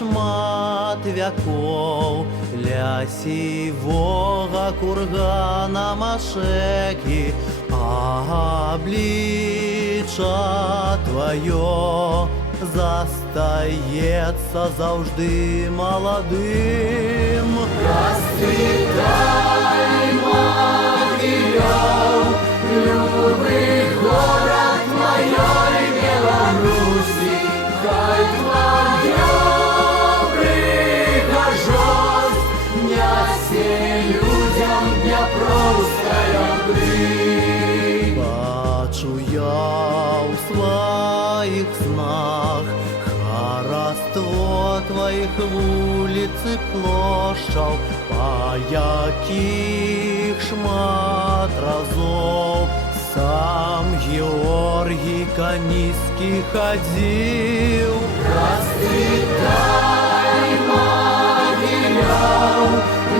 шмат вяков ля сівога кургана Машекі, а обличчя твоє застається завжди молодим. Расцветай, Могилев, любый город моей Беларуси, хай твоя прихожость нясе людям дняпроўская брыь. Бачу я ў сваіх снах хараство твоих вуліц і площаў, па якіх шмат разоў сам Георгій Каніскі хадзіў. Расцветай, Могилев,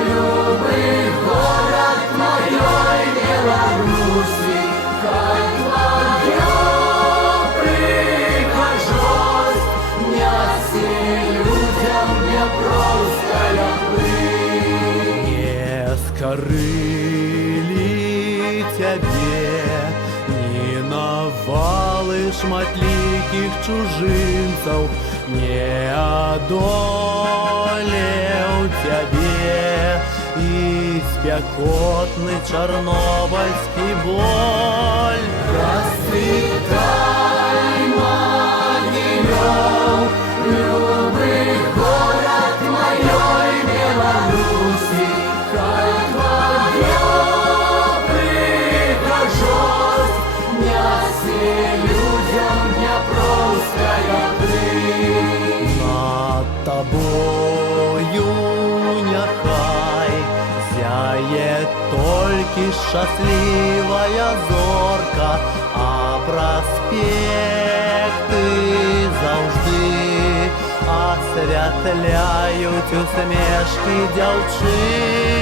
любы город моей Беларуси, хай твоя прихожость нясе людям дняпроўская брыь. Не скарылі цябе ні навалы шматлікіх чужынцаў, не адолеў цябе і спякотны чарнобыльскі боль. Расцветай, Могилев, любы город моей Беларуси, хай твоя прихожость нясе людям дняпроўская брыь. Над тобою няхай зяе толькі шчаслівая зорка, а праспекты заўжды асвятляюць усмешкі дзяўчын.